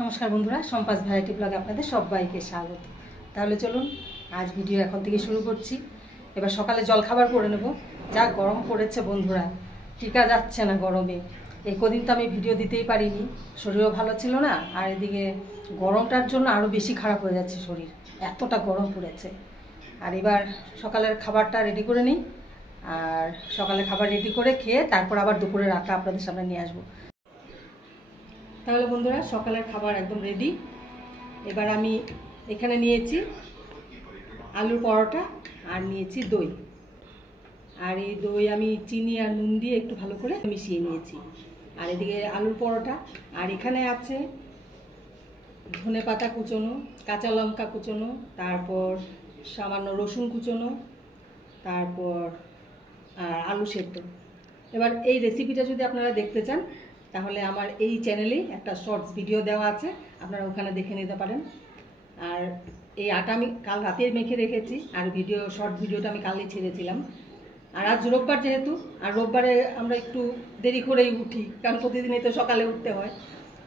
নমস্কার বন্ধুরা, সম্পাস ভ্যারাইটি ব্লগে আপনাদের সবাইকে স্বাগত। তাহলে চলুন আজ ভিডিও এখন থেকে শুরু করছি। এবার সকালে জলখাবার করে নেব। যা গরম পড়েছে বন্ধুরা, টিকা যাচ্ছে না গরমে। এই কদিন তো আমি ভিডিও দিতেই পারিনি, শরীরও ভালো ছিল না, আর এদিকে গরমটার জন্য আরও বেশি খারাপ হয়ে যাচ্ছে শরীর, এতটা গরম পড়েছে। আর এবার সকালের খাবারটা রেডি করে নিই, আর সকালে খাবার রেডি করে খেয়ে তারপর আবার দুপুরে রাতটা আপনাদের সামনে নিয়ে আসবো। তাহলে বন্ধুরা, সকালের খাবার একদম রেডি। এবার আমি এখানে নিয়েছি আলুর পরোটা আর নিয়েছি দই। আর এই দই আমি চিনি আর নুন দিয়ে একটু ভালো করে মিশিয়ে নিয়েছি। আর এদিকে আলুর পরোটা, আর এখানে আছে ধনেপাতা কুচোনো, কাঁচা লঙ্কা কুচোনো, তারপর সামান্য রসুন কুচোনো, তারপর আর আলু সেদ্ধ। এবার এই রেসিপিটা যদি আপনারা দেখতে চান তাহলে আমার এই চ্যানেলে একটা শর্টস ভিডিও দেওয়া আছে, আপনারা ওখানে দেখে নিতে পারেন। আর এই আটা আমি কাল রাতে মেখে রেখেছি, আর শর্ট ভিডিওটা আমি কালই ছেড়েছিলাম। আর আজ রোববার যেহেতু, আর রোববারে আমরা একটু দেরি করেই উঠি, কারণ প্রতিদিনই তো সকালে উঠতে হয়।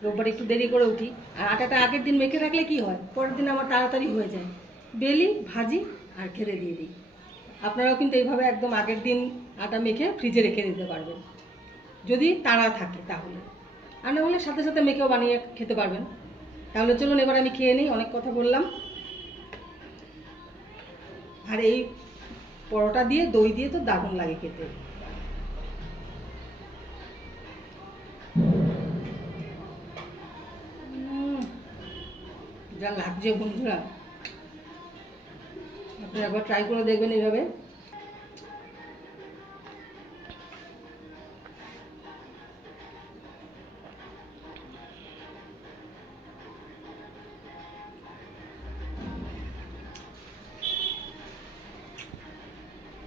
রোববারে একটু দেরি করে উঠি, আর আটাটা আগের দিন মেখে রাখলে কি হয়, পরের দিন আমার তাড়াতাড়ি হয়ে যায়। বেলি, ভাজি আর খেতে দিয়ে দিই। আপনারাও কিন্তু এইভাবে একদম আগের দিন আটা মেখে ফ্রিজে রেখে দিতে পারবেন, যদি তাড়া থাকে তাহলে। আর না হলে সাথে সাথে মেখেও বানিয়ে খেতে পারবেন। তাহলে চলুন এবার আমি খেয়ে নিই, অনেক কথা বললাম। আর এই পরোটা দিয়ে দই দিয়ে তো দারুণ লাগে খেতে। যা লাগছে বন্ধুরা, আপনারা একবার ট্রাই করে দেখবেন এইভাবে।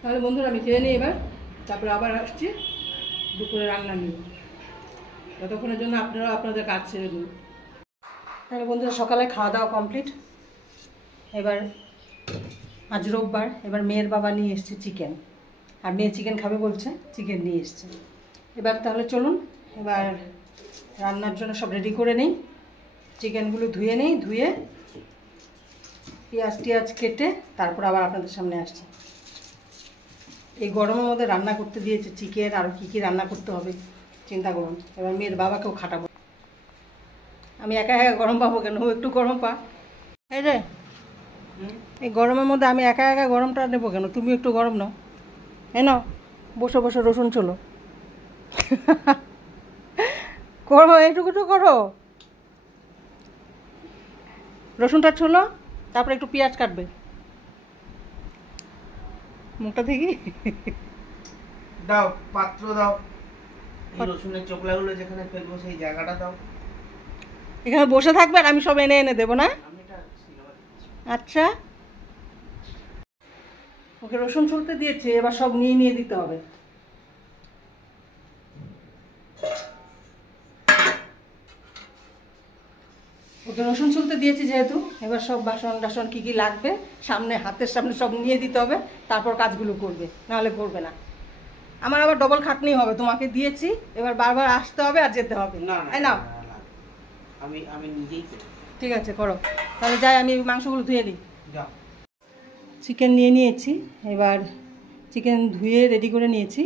তাহলে বন্ধুরা আমি খেয়ে নিই এবার, তারপরে আবার আসছি দুপুরে রান্না নিয়ে। ততক্ষণের জন্য আপনারা আপনাদের কাজ ছেড়ে দিন। তাহলে বন্ধুরা, সকালে খাওয়া দাওয়া কমপ্লিট। এবার আজ রোববার, এবার মেয়ের বাবা নিয়ে এসছে চিকেন, আর মেয়ে চিকেন খাবে বলছে, চিকেন নিয়ে এসছে। এবার তাহলে চলুন এবার রান্নার জন্য সব রেডি করে নিই। চিকেনগুলো ধুয়ে নিই, ধুয়ে পেঁয়াজ টিয়াজ কেটে তারপর আবার আপনাদের সামনে আসছি। এই গরমের মধ্যে রান্না করতে দিয়েছে চিকেন, আর কী কী রান্না করতে হবে চিন্তা করুন। এবার মেয়ের বাবাকেও খাটাবো। আমি একা একা গরম পাবো কেন, ও একটু গরম পা। এই রে, এই গরমের মধ্যে আমি একা একা গরমটা নেবো কেন, তুমি একটু গরম নাও। এই নাও, বসো বসো, রসুন চলো করো, এইটুকু তো করো। রসুনটা ছোলো, তারপরে একটু পেঁয়াজ কাটবে। মুখটা দেখি দাও, পাত্র দাও, রসুনের চোকলাগুলো যেখানে ফেলবো সেই জায়গাটা দাও। এখানে বসে থাকবে আর আমি সব এনে এনে দেবো না? আচ্ছা, ওকে রসুন ছুলতে দিয়েছে, এবার সব নিয়ে নিয়ে দিতে হবে। ওকে রসুন ছুলতে দিয়েছি যেহেতু, এবার সব বাসন টাসন কী কী লাগবে সামনে, হাতের সামনে সব নিয়ে দিতে হবে, তারপর কাজগুলো করবে, নাহলে করবে না। আমার আবার ডবল খাটনি হবে, তোমাকে দিয়েছি, এবার বারবার আসতে হবে আর যেতে হবে। না, আমি নিজেই করি। ঠিক আছে, করো তাহলে। যাই, আমি মাংসগুলো ধুয়ে দিই। চিকেন নিয়ে নিয়েছি, এবার চিকেন ধুয়ে রেডি করে নিয়েছি।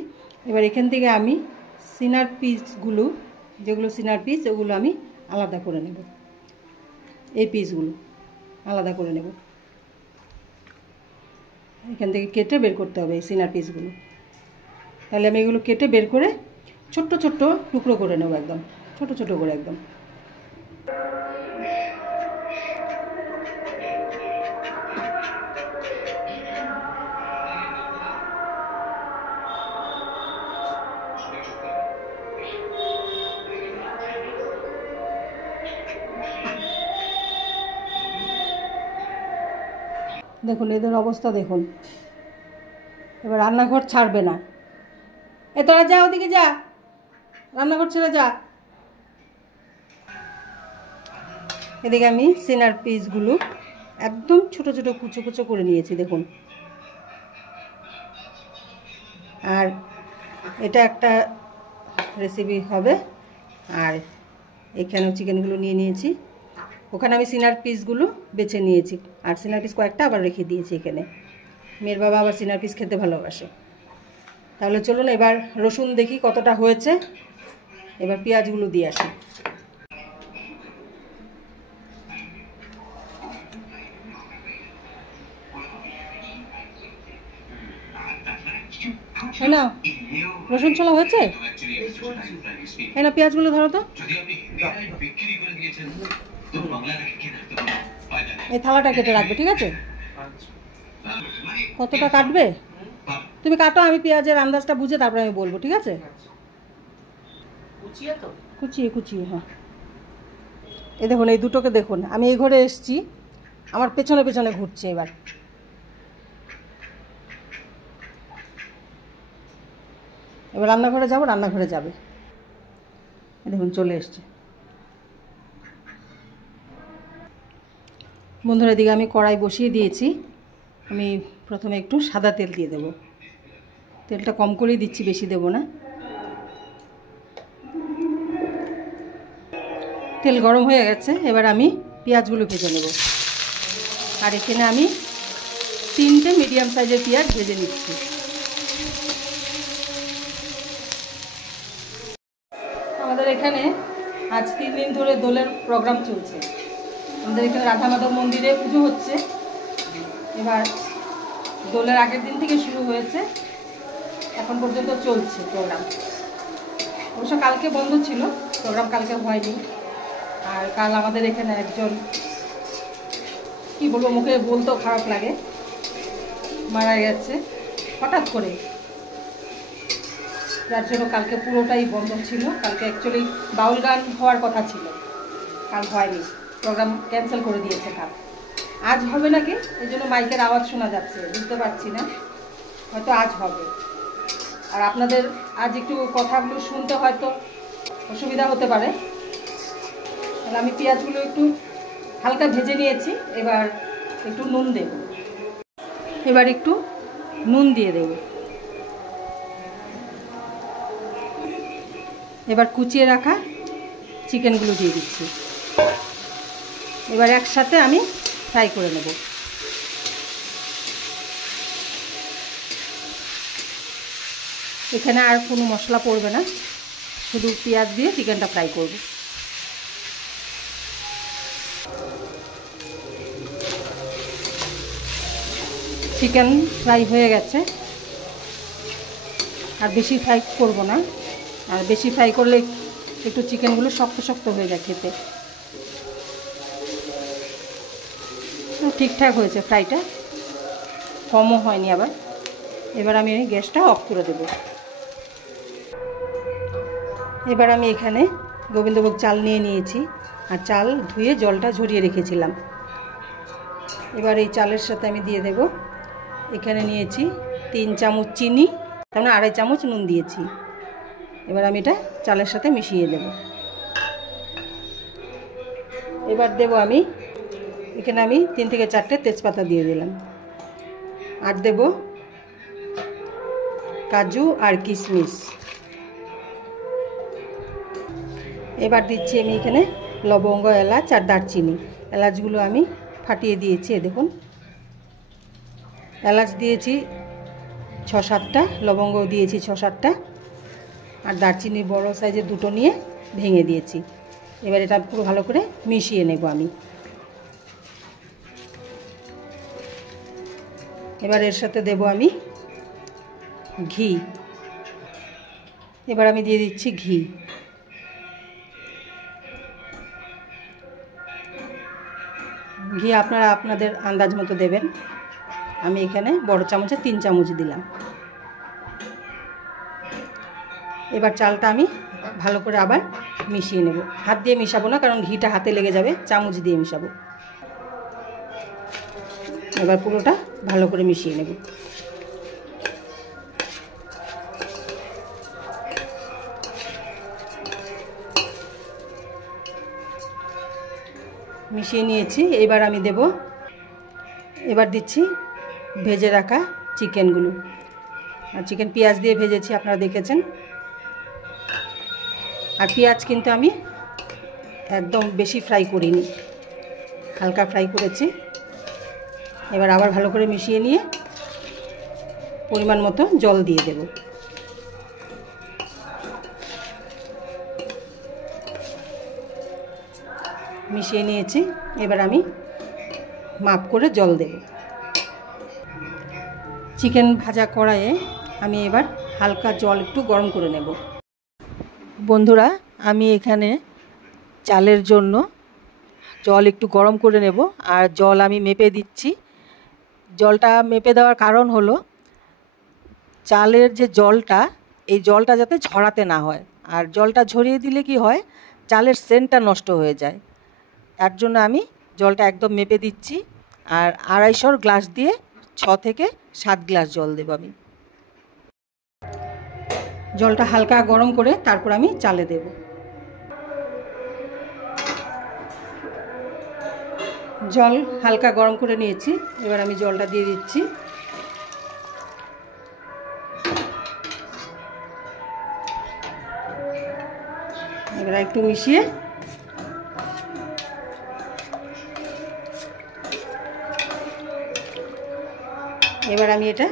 এবার এখান থেকে আমি সিনার পিসগুলো, যেগুলো সিনার পিস, ওগুলো আমি আলাদা করে নেব। এই পিসগুলো আলাদা করে নেব, এখান থেকে কেটে বের করতে হবে এই সিনার পিসগুলো। তাহলে আমি এগুলো কেটে বের করে ছোট্ট ছোট্ট টুকরো করে নেব, একদম ছোট ছোট করে একদম। দেখুন এদের অবস্থা দেখুন, এবার রান্নাঘর ছাড়বে না। তোরা যা, ওদিকে যা, রান্নাঘর ছেড়ে যা। এদিকে আমি সিনার পিসগুলো একদম ছোট ছোট কুচো কুচো করে নিয়েছি দেখুন। আর এটা একটা রেসিপি হবে। আর এখানেও চিকেনগুলো নিয়ে নিয়েছি, ওখানে আমি সিনার পিসগুলো বেছে নিয়েছি, আর সিনার পিস কয়েকটা আবার রেখে দিয়েছি এখানে। মেয়ের বাবা আবার সিনার পিস খেতে ভালোবাসে। তাহলে চলুন এবার রসুন দেখি কতটা হয়েছে। এবার পেঁয়াজগুলো দিয়ে আসি। না রসুন ছোলা হয়েছে, না পেঁয়াজগুলো ধরো তো। এই থালাটা কেটে রাখবে, ঠিক আছে? কতটা কাটবে তুমি কাটো, আমি পেঁয়াজের আন্দাজটা বুঝে তারপরে আমি বলবো, ঠিক আছে? কুচিয়ে কুচিয়ে, হ্যাঁ। এই দেখুন, এই দুটোকে দেখুন, আমি এই ঘরে এসছি, আমার পেছনে পেছনে ঘুরছে। এবার রান্নাঘরে যাবো, রান্নাঘরে যাবে। দেখুন চলে এসছে। বন্ধুরা, এদিকে আমি কড়াই বসিয়ে দিয়েছি। আমি প্রথমে একটু সাদা তেল দিয়ে দেব। তেলটা কম করেই দিচ্ছি, বেশি দেব না। তেল গরম হয়ে গেছে, এবার আমি পেঁয়াজগুলো ভেজে নেব। আর এখানে আমি 3টে মিডিয়াম সাইজের পেঁয়াজ ভেজে নিচ্ছি। আমাদের এখানে আজ 3 দিন ধরে দোলের প্রোগ্রাম চলছে। আমাদের এখানে রাধা মাধব মন্দিরে পুজো হচ্ছে। এবার দোলের আগের দিন থেকে শুরু হয়েছে, এখন পর্যন্ত চলছে প্রোগ্রাম। অবশ্য কালকে বন্ধ ছিল, প্রোগ্রাম কালকে হয়নি। আর কাল আমাদের এখানে একজন, কি বলবো, মুখে বলতেও খারাপ লাগে, মারা গেছে হঠাৎ করে, যার জন্য কালকে পুরোটাই বন্ধ ছিল। কালকে অ্যাকচুয়ালি বাউল গান হওয়ার কথা ছিল, কাল হয়নি, প্রোগ্রাম ক্যান্সেল করে দিয়েছে। কাল আজ হবে নাকি, এই জন্য মাইকের আওয়াজ শোনা যাচ্ছে, বুঝতে পারছি না, হয়তো আজ হবে। আর আপনাদের আজ একটু কথাগুলো শুনতে হয়তো অসুবিধা হতে পারে। তাহলে আমি পেঁয়াজগুলো একটু হালকা ভেজে নিয়েছি। এবার একটু নুন দেব, এবার একটু নুন দিয়ে দেব। এবার কুচিয়ে রাখা চিকেনগুলো দিয়ে দিচ্ছি। এবার একসাথে আমি ফ্রাই করে নেব। এখানে আর কোনো মশলা পড়বে না, শুধু পেঁয়াজ দিয়ে চিকেনটা ফ্রাই করব। চিকেন ফ্রাই হয়ে গেছে, আর বেশি ফ্রাই করব না। আর বেশি ফ্রাই করলে একটু চিকেনগুলো শক্ত শক্ত হয়ে যায় খেতে। ঠিকঠাক হয়েছে ফ্রাইটা, কমও হয়নি আবার। এবার আমি গ্যাসটা অফ করে দেব। এবার আমি এখানে গোবিন্দভোগ চাল নিয়ে নিয়েছি, আর চাল ধুয়ে জলটা ঝরিয়ে রেখেছিলাম। এবার এই চালের সাথে আমি দিয়ে দেব, এখানে নিয়েছি 3 চামচ চিনি, তার মানে 2.5 চামচ নুন দিয়েছি। এবার আমি এটা চালের সাথে মিশিয়ে দেব। এবার দেব আমি এখানে 3 থেকে 4টে তেজপাতা দিয়ে দিলাম, আর দেব কাজু আর কিশমিশ। এবার দিচ্ছি আমি এখানে লবঙ্গ, এলাচ আর দারচিনি। এলাচগুলো আমি ফাটিয়ে দিয়েছি, দেখুন। এলাচ দিয়েছি 6-7টা, লবঙ্গ দিয়েছি 6-7টা, আর দারচিনি বড় সাইজের 2টো নিয়ে ভেঙে দিয়েছি। এবার এটা পুরো ভালো করে মিশিয়ে নেব আমি। এবার এর সাথে দেব আমি ঘি। এবার আমি দিয়ে দিচ্ছি ঘি। ঘি আপনারা আপনাদের আন্দাজ মতো দেবেন। আমি এখানে বড় চামচে 3 চামচ দিলাম। এবার চালটা আমি ভালো করে আবার মিশিয়ে নেব। হাত দিয়ে মিশাবো না, কারণ ঘিটা হাতে লেগে যাবে, চামচ দিয়ে মিশাবো। এবার পুরোটা ভালো করে মিশিয়ে নেব। মিশিয়ে নিয়েছি। এবার আমি এবার দিচ্ছি ভেজে রাখা চিকেনগুলো। আর চিকেন পেঁয়াজ দিয়ে ভেজেছি, আপনারা দেখেছেন। আর পেঁয়াজ কিন্তু আমি একদম বেশি ফ্রাই করিনি, হালকা ফ্রাই করেছি। এবার আবার ভালো করে মিশিয়ে নিয়ে পরিমাণ মতো জল দিয়ে দেব। মিশিয়ে নিয়েছি, এবার আমি মাপ করে জল দেব। চিকেন ভাজা কড়াইয়ে আমি এবার হালকা জল একটু গরম করে নেব। বন্ধুরা, আমি এখানে চালের জন্য জল একটু গরম করে নেব, আর জল আমি মেপে দিচ্ছি। জলটা মেপে দেওয়ার কারণ হলো চালের যে জলটা, এই জলটা যাতে ঝরাতে না হয়, আর জলটা ঝরিয়ে দিলে কি হয়, চালের সেন্টটা নষ্ট হয়ে যায়। তার জন্য আমি জলটা একদম মেপে দিচ্ছি। আর 250 গ্লাস দিয়ে 6 থেকে 7 গ্লাস জল দেব আমি। জলটা হালকা গরম করে তারপর আমি চালে দেব। জল হালকা গরম করে নিয়েছি, এবার আমি জলটা দিয়ে দিচ্ছি। এবার একটু মিশিয়ে এবার আমি এটা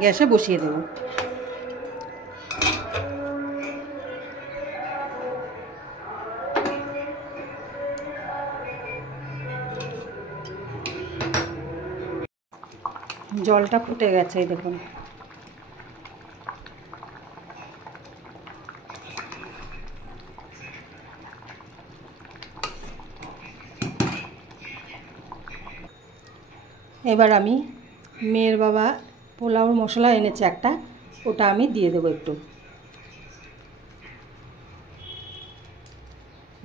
গ্যাসে বসিয়ে দেব। জলটা ফুটে গেছে, এই দেখুন। এবার আমি মেয়ের বাবা পোলাওর মশলা এনেছে একটা, ওটা আমি দিয়ে দেবো একটু।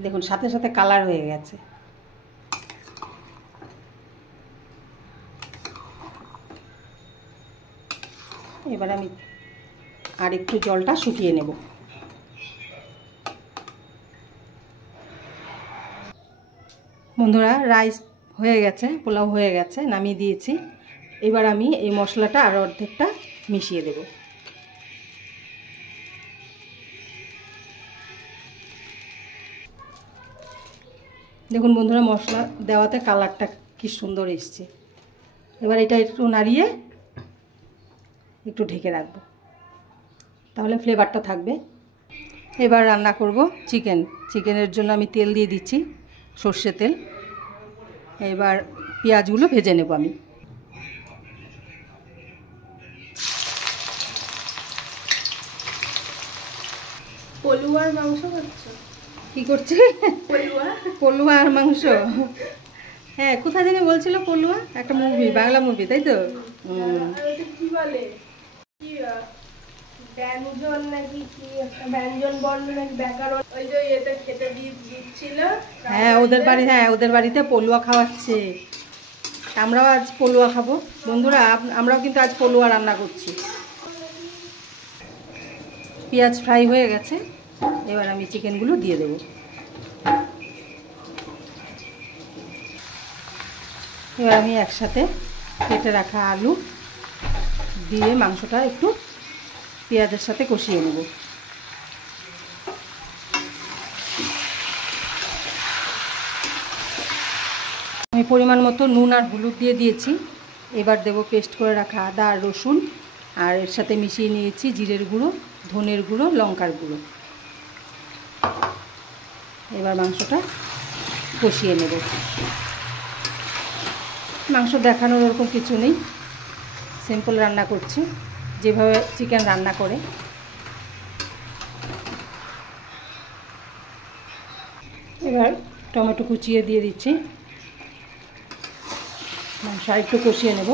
দেখুন সাথে সাথে কালার হয়ে গেছে। এবার আমি আর একটু জলটা শুকিয়ে নেব। বন্ধুরা, রাইস হয়ে গেছে, পোলাও হয়ে গেছে, নামিয়ে দিয়েছি। এবার আমি এই মশলাটা আরও অর্ধেকটা মিশিয়ে দেব। দেখুন বন্ধুরা, মশলা দেওয়াতে কালারটা কি সুন্দর এসছে। এবার এটা একটু নাড়িয়ে একটু ঢেকে রাখবো, তাহলে ফ্লেভারটা থাকবে। এবার রান্না করব চিকেন। চিকেনের জন্য আমি তেল দিয়ে দিচ্ছি, সর্ষে তেল। এবার পেঁয়াজগুলো ভেজে নেব আমি। পলুয়ার মাংস করছো? কী করছে? পলুয়া? পলুয়া আর মাংস? হ্যাঁ, কোথায় জানি বলছিল পলুয়া, একটা মুভি, বাংলা মুভি, তাই তো? কি বলে, কি ব্যঞ্জন নাকি কি একটা ব্যঞ্জন বর্ণ নাকি ব্যাকরণ, ওই যে এটা খেতে দিচ্ছিল। হ্যাঁ, ওদের বাড়িতে পলুয়া খাওয়াচ্ছে। আমরাও আজ পলুয়া খাবো। বন্ধুরা, আমরাও কিন্তু আজ পলুয়া রান্না করছি। পেঁয়াজ ফ্রাই হয়ে গেছে, এবার আমি চিকেনগুলো দিয়ে দেব। এবার আমি একসাথে কেটে রাখা আলু দিয়ে মাংসটা একটু পেঁয়াজের সাথে কষিয়ে নেব। আমি পরিমাণ মতো নুন আর হলুদ দিয়ে দিয়েছি। এবার দেব পেস্ট করে রাখা আদা আর রসুন, আর এর সাথে মিশিয়ে নিয়েছি জিরের গুঁড়ো, ধনের গুঁড়ো, লঙ্কার গুঁড়ো। এবার মাংসটা কষিয়ে নেব। মাংস দেখানোর ওরকম কিছু নেই, সিম্পল রান্না করছি যেভাবে চিকেন রান্না করে। এবার টমেটো কুচিয়ে দিয়ে দিচ্ছি, মাংস আর একটু কষিয়ে নেব।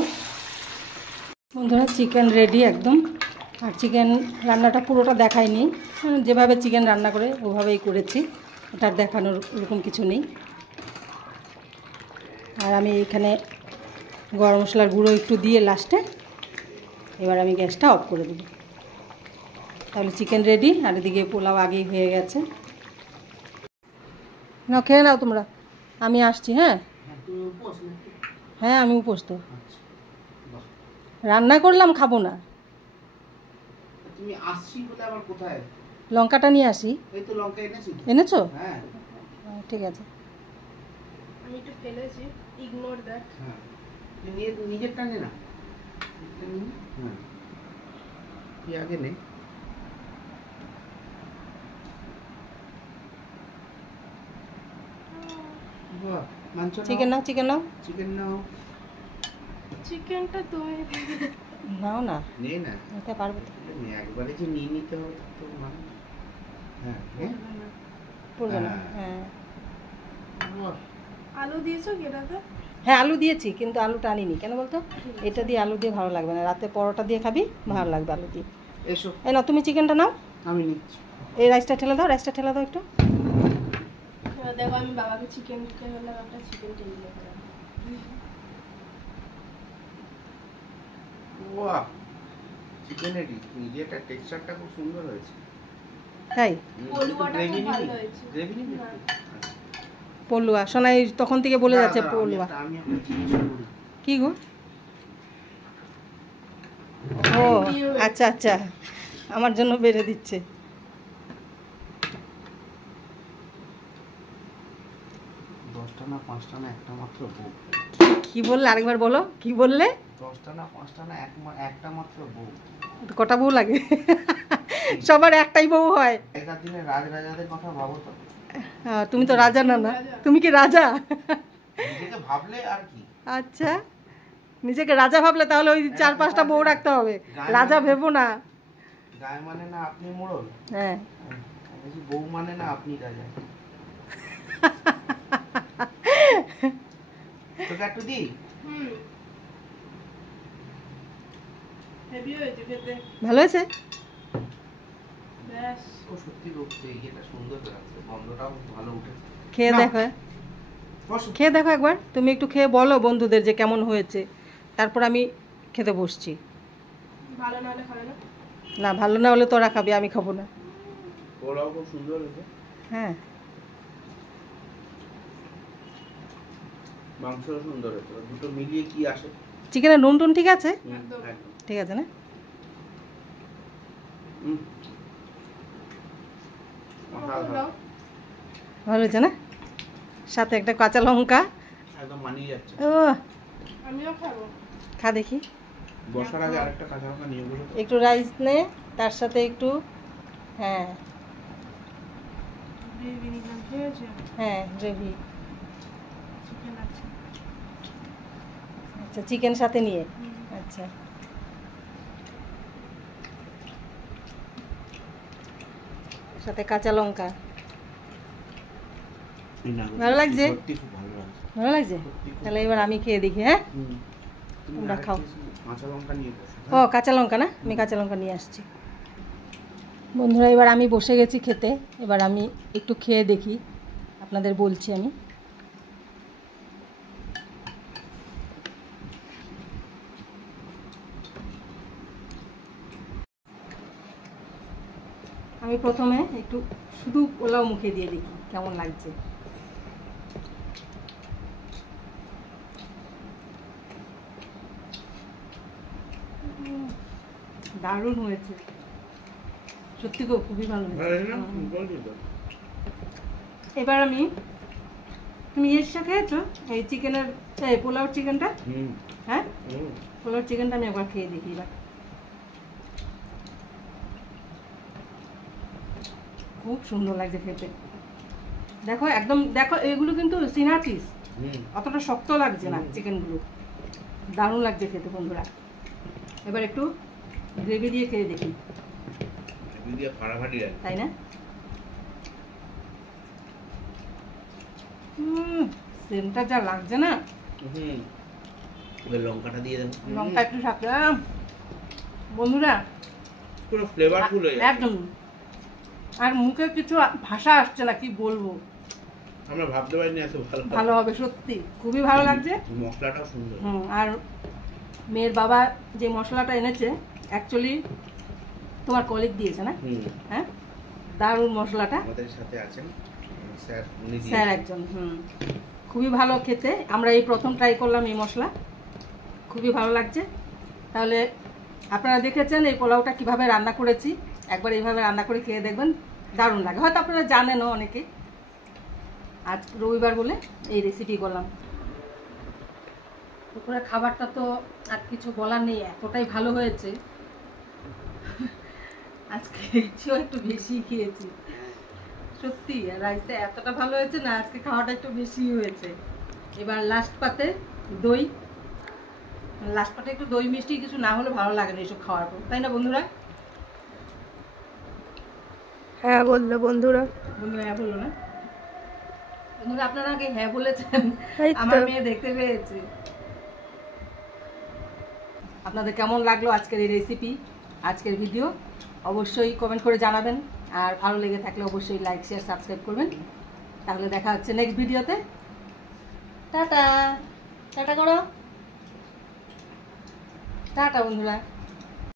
বন্ধুরা, চিকেন রেডি একদম। আর চিকেন রান্নাটা পুরোটা দেখাইনি, যেভাবে চিকেন রান্না করে ওভাবেই করেছি, ওটার দেখানোর ওরকম কিছু নেই। আর আমি এখানে গরম মশলার গুঁড়ো একটু দিয়ে লাস্টে এবার আমি গ্যাসটা অফ করে দেব। তাহলে চিকেন রেডি। আর এদিকে পোলাও আগেই হয়ে গেছে। না, খেয়ে নাও তোমরা, আমি আসছি। হ্যাঁ হ্যাঁ, আমি উপোস তো। রান্না করলাম, খাবো না। তুমি আসছি বলে আবার কোথায়? লঙ্কাটা নিয়ে আসি। এই তো লঙ্কা এনেছি। এনেছো? হ্যাঁ, ঠিক আছে। আমি একটু ফেলেছি, ইগনোর দ্যাট। হ্যাঁ, তুই নিজেরটা নে না। হ্যাঁ, তুই আগে নে। বাহ, মাংস চিকেন নাও, চিকেন নাও, চিকেন নাও। চিকেনটা তুমি নাও না, নে না, এটা পারবো তো। নে, একবারে যে নিয়ে নিতে হবে তো মানে। হ্যাঁ, হ্যাঁ। পড়বে না। হ্যাঁ। হ্যাঁ বাহ, আলু দিয়েছো কি এটাতে? হ্যাঁ, আলু দিয়েছি কিন্তু আলুটা আনিনি কেন বলতো, এটা দিয়ে আলু দিয়ে ভালো লাগবে না, রাতে পরোটা দিয়ে খাবি ভালো লাগবে আলু দিয়ে। এসো, এই না, তুমি চিকেনটা নাও, আমি নিচ্ছি। এই রাইসটা ঠেলে দাও, রাইসটা ঠেলে দাও একটু। এবার দেখো আমি বাবাকে চিকেন দিতে বললাম, একটা চিকেন টেবিলে করে। বাহ, চিকেনের নিজেটা টেক্সচারটা খুব সুন্দর হয়েছে। তাই পলুয়াটা গ্রেভি খুব ভালো নিবি? হয়েছে। গ্রেভি নিবি? না। আচ্ছা। পলুয়া, সোনাই তখন থেকে বলে যাচ্ছে দাঁড়া, পলুয়া। আমি একটা জিনিস করি। কি গো? ও আচ্ছা আচ্ছা, আমার জন্য বেড়ে দিচ্ছে। 10টা না 5টা না একটা মাত্র বউ। কি বললে, আরেকবার বলো, কি বললে? 10টা না 5টা না একটা মাত্র বউ। তো কটা বউ লাগে? সবার একটাই বউ হয়। আগেকার দিনে রাজাদের কথা ভাবো তো। তুমি তো রাজা না, না তুমি কি রাজা? নিজেকে ভাবলে আর কি। আচ্ছা, নিজেকে রাজা ভাবলে তাহলে ওই 4-5টা বউ রাখতে হবে, রাজা ভেবো না। গায়ে মানে না আপনি মোড়ল, হ্যাঁ বউ মানে না আপনি রাজা। তোকে একটু দি। হুম, হেভি হয়েছে খেতে। ভালো হয়েছে। ব্যাস। ও সত্যি রূপতে এটা সুন্দর লাগছে, গন্ধটাও ভালো উঠেছে। খেয়ে না। দেখো, বসো। খেয়ে দেখো একবার, তুমি একটু খেয়ে বলো বন্ধুদের যে কেমন হয়েছে, তারপর আমি খেতে বসছি। ভালো না হলে খাবে না? না ভালো না হলে তোরা খাবি, আমি খাবো না। ওরাও খুব সুন্দর হয়েছে। হ্যাঁ মাংসও সুন্দর হয়েছে, দুটো মিলিয়ে কি আসে। চিকেনের নুন টুন ঠিক আছে? একদম। একদম। ঠিক আছে না? হুম। আমাকেও দাও। ভালো হয়েছে না? সাথে একটা কাঁচা লঙ্কা। একদম মানিয়ে যাচ্ছে। ও আমিও খাবো। খা দেখি। বসার আগে আরেকটা কাঁচা লঙ্কা নিয়ে বসো তো। একটু রাইস নে, তার সাথে একটু, হ্যাঁ গ্রেভি নিলাম, ঠিক আছে? হ্যাঁ গ্রেভি। চিকেন আছে। আচ্ছা চিকেন সাথে নিয়ে, আচ্ছা সাথে কাঁচা লঙ্কা। ভালো লাগছে? সত্যি খুব ভালো লাগছে। ভালো লাগছে? তাহলে এবার আমি খেয়ে দেখি। হ্যাঁ তুমি তোমরা খাও। কাঁচা লঙ্কা নিয়ে বসো। ও কাঁচা লঙ্কা না, আমি কাঁচা লঙ্কা নিয়ে আসছি। বন্ধুরা এবার আমি বসে গেছি খেতে, এবার আমি একটু খেয়ে দেখি, আপনাদের বলছি আমি। আমি প্রথমে একটু শুধু পোলাও মুখে দিয়ে দেখি কেমন লাগছে। দারুণ হয়েছে সত্যি, খুবই ভালো হয়েছে। এবার আমি, তুমি এসে খেয়েছো এই চিকেনের, এই পোলাও চিকেনটা? হ্যাঁ পোলাও চিকেনটা আমি একবার খেয়ে দেখি এবার। খুব সুন্দর লাগছে খেতে, দেখো একদম, দেখো এগুলো কিন্তু সিনা পিস, অতটা শক্ত লাগছে না চিকেনগুলো, দারুণ লাগছে খেতে বন্ধুরা। এবার একটু গ্রেভি দিয়ে খেয়ে দেখি, তাই না? সেন্টটা যা লাগছে না, লঙ্কাটা দিয়ে দেবো, লঙ্কা একটু সাথে বন্ধুরা পুরো ফ্লেভারফুল হয়ে যাচ্ছে। একদম, আর মুখে কিছু ভাষা আসছে না, কি বলবো, আমরা ভাবতে পারিনি এত ভালো ভালো হবে সত্যি, খুবই ভালো লাগছে। মশলাটাও সুন্দর। আর মেয়ের বাবা যে মশলাটা এনেছে অ্যাকচুয়ালি তোমার কলিগ দিয়েছে না? হ্যাঁ দারুণ মশলাটা, আমাদের সাথে আছেন স্যার, উনি স্যার একজন, খুবই ভালো খেতে। আমরা এই প্রথম ট্রাই করলাম এই মশলা, খুবই ভালো লাগছে। তাহলে আপনারা দেখেছেন এই পোলাওটা কিভাবে রান্না করেছি, একবার এইভাবে রান্না করে খেয়ে দেখবেন, দারুণ লাগে। হয়তো আপনারা জানেনও অনেকে, আজ রবিবার বলে এই রেসিপি করলাম। দুপুরের খাবারটা তো আর কিছু বলার নেই, এতটাই ভালো হয়েছে। আজকে খেয়েছিও একটু বেশি খেয়েছি সত্যি, আর রাইসটা এতটা ভালো হয়েছে না, আজকে খাওয়াটা একটু বেশি হয়েছে। এবার লাস্ট পাতে দই, লাস্ট পাতে একটু দই মিষ্টি কিছু না হলে ভালো লাগে না এইসব খাওয়ার পর, তাই না বন্ধুরা? হ্যাঁ বললো বন্ধুরা। বন্ধুরা হ্যাঁ বললো না? বন্ধুরা আপনারা আগে হ্যাঁ বলেছেন, এই তো। আমার মেয়ে দেখতে পেয়েছে। আপনাদের কেমন লাগলো আজকের এই রেসিপি, আজকের ভিডিও অবশ্যই কমেন্ট করে জানাবেন। আর ভালো লেগে থাকলে অবশ্যই লাইক শেয়ার সাবস্ক্রাইব করবেন। তাহলে দেখা হচ্ছে নেক্সট ভিডিওতে। টাটা, টাটা করো, টাটা বন্ধুরা।